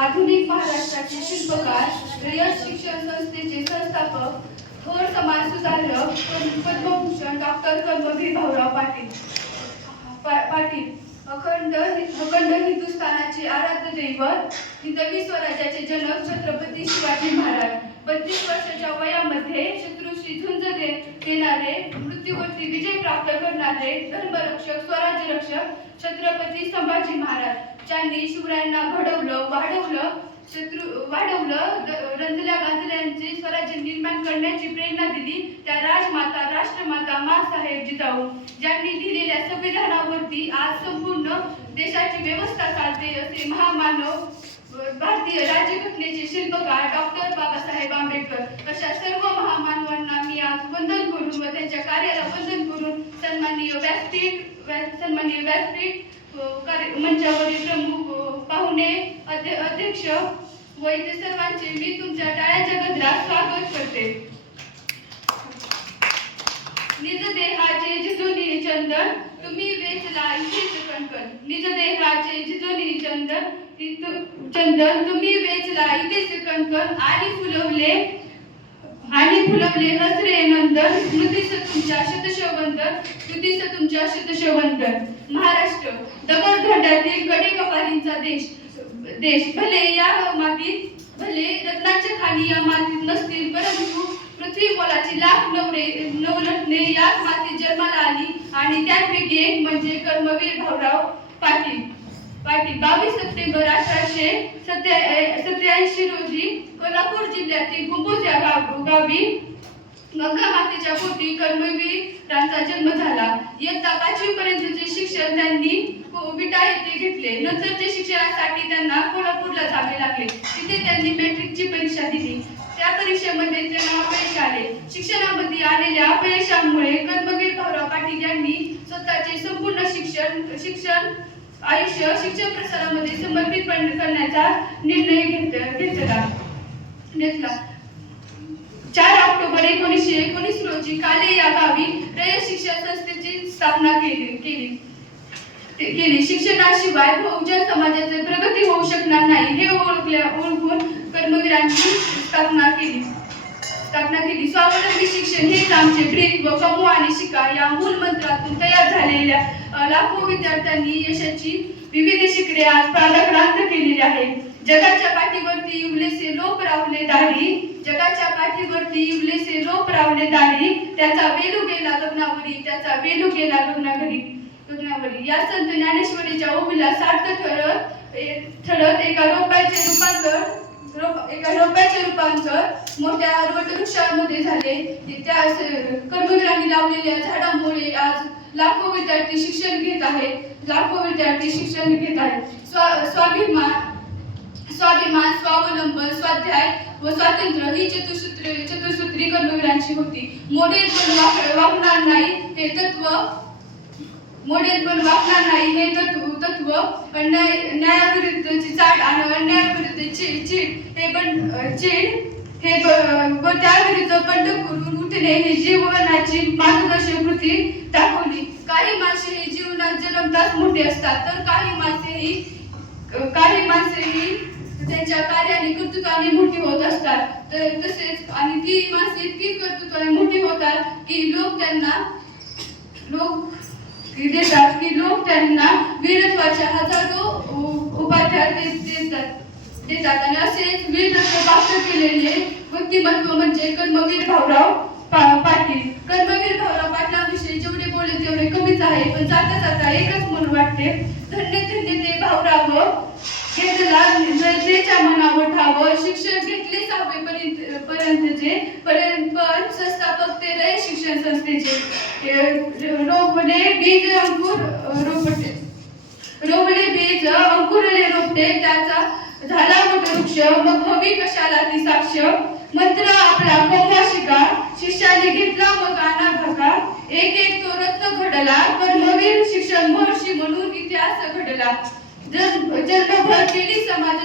आधुनिक महाराष्ट्राचे शिल्पकार, रयत शिक्षण संस्थेचे संस्थापक, थोर समाज सुधारक, पद्मभूषण डॉक्टर कर्मवीर भाऊराव पाटील, अखंड हिंदुस्थानाचे आराध्य दैवत, हिंदवी स्वराज्याचे जनक छत्रपती शिवाजी महाराज, 32 वर्षाच्या वयामध्ये शत्रूशी झुंज देणारे, मृत्यूवरती विजय प्राप्त करणारे धर्मरक्षक, स्वराज्य रक्षक छत्रपती संभाजी महाराज, ज्यांनी शिवरायांना घडवलं, वाढवलं, रंजल्या गाजल्यांचे स्वराज्य निर्माण करण्याची प्रेरणा दिली त्या राजमाता, राष्ट्रमाता माँसाहेब जिजाऊ, ज्यांनी दिलेल्या संविधानावरती आज संपूर्ण देशाची व्यवस्था चालते असे महामानव, भारतीय राज्यघटनेचे शिल्पकार डॉक्टर बाबासाहेब आंबेडकर, अशा सर्व महामानवांना मी आज वंदन करून व त्यांच्या कार्याला वंदन करून सन्माननीय व्यासपीठ मंचावरील प्रमुख पाहुणे, अध्यक्ष व इथे सर्वांचे मी तुमच्या टाळ्याच्या गजरात स्वागत करते. निज देहाचे जिजोनी चंदन तुम्ही वेचला इथेच कणकण, निज देहाचे जिजोनी चंदन तुम्ही वेचला इथेच कणकण, आणि फुलवले हसरे नंदन, स्मृतीस तुमच्या शतशवंदन. महाराष्ट्र दगडधोंड्यातील गडेकपारींचा देश, भले रत्नाच्या खाणी या मातीत नसतील, परंतु पृथ्वी मोलाची लाख नवरत्ने याच मातीत जन्माला आली, आणि त्यापैकी एक म्हणजे कर्मवीर भाऊराव पाटील. 22 सप्टेंबर 1887 रोजी कोल्हापूर जिल्ह्यातील कुंभोज या गावी गंगा मातेच्या पोटी कर्मवीरांचा जन्म झाला. इयत्ता 5वी पर्यंतचे शिक्षण त्यांनी विटा येथे घेतले. नंतरचे शिक्षणासाठी त्यांना कोल्हापूरला जावे लागले. तिथे त्यांनी मॅट्रिकची परीक्षा दिली. त्या परीक्षेमध्ये त्यांना अपयश आले. शिक्षणामध्ये आलेल्या अपयशामुळे कर्मवीर भाऊराव पाटील यांनी स्वतःचे संपूर्ण शिक्षण आयुष्य शिक्षण प्रसारामध्ये समर्पित करण्याचा निर्णय घेतला. 4 ऑक्टोबर 1919 रोजी काले या गावी रयत शिक्षण संस्थेची स्थापना केली. शिक्षणाशिवाय बहुजन समाजाची प्रगती होऊ शकणार नाही हे ओळखून कर्मवीरांची स्थापना केली. स्वावलंबी शिक्षण हेच आमचे ब्रीद व कमवा आणि शिका या मूल मंत्रातून तयार झालेल्या लाखो विद्यार्थ्यांनी यशाची विविध शिखरे आज पादाक्रांत केलेली आहे. जगाच्या पाठीवरती इवलेसे लोप रावले दारी, त्याचा वेलू गेला गगनावरी. या संत ज्ञानेश्वरीच्या ओवीला सार्थ ठरत एका रोपाचे रूपांतर मोठ्या वटवृक्षामध्ये झाले. त्या कर्मवीरांनी लावलेल्या झाडामुळे आज लाखो विद्यार्थी शिक्षण घेत आहेत. स्वाभिमान, स्वावलंबन, स्वाध्याय व स्वातंत्र्य ही चतुसूत्री कर्मवीरांची होती. मोडेल पण वापरणार नाही हे तत्व न्यायाविरुद्धची चाड आणि अन्यायाविरुद्ध चीड व त्याविरुद्ध बंड करून उठणे ही जीवनाची मार्गदर्शक कृती दाखवली. काही माणसे ही जीवनात जन्मताच मोठे असतात, तर काही माणसे ही त्यांच्या कार्याने कर्तृत्वाने मोठी होत असतात. तसेच आणि ती माणसे इतकी कर्तृत्वाने मोठी होतात की लोक त्यांना वीरत्वाच्या हजारो उपाध्या देतात. आणि असेच वीरत्व प्राप्त केलेले व्यक्तिमत्व म्हणजे कर्मवीर भाऊराव पाटील. कर्मवीर भाऊराव पाटलांविषयी जेवढे बोलले तेवढे कमीच आहे, पण जाता एकच म्हणून वाटते, धन्य ते भाऊराव घेतला जनतेच्या मनावर ठावं. शिक्षण घेतले 6वी पर्यंतचे, पण संस्थापक ते रयत शिक्षण संस्थेचे. रोवले बीज अंकुरले रोपटे, त्याचा झाला वटवृक्ष, मग हवी कशाला ती साक्ष. मंत्र आपला कोंबा शिका, शिष्याने घेतला मग काना भाका. एक तो रत्न घडला, कर्मवीर शिक्षण महर्षी म्हणून इतिहास घडला. जन्मभर केली समाज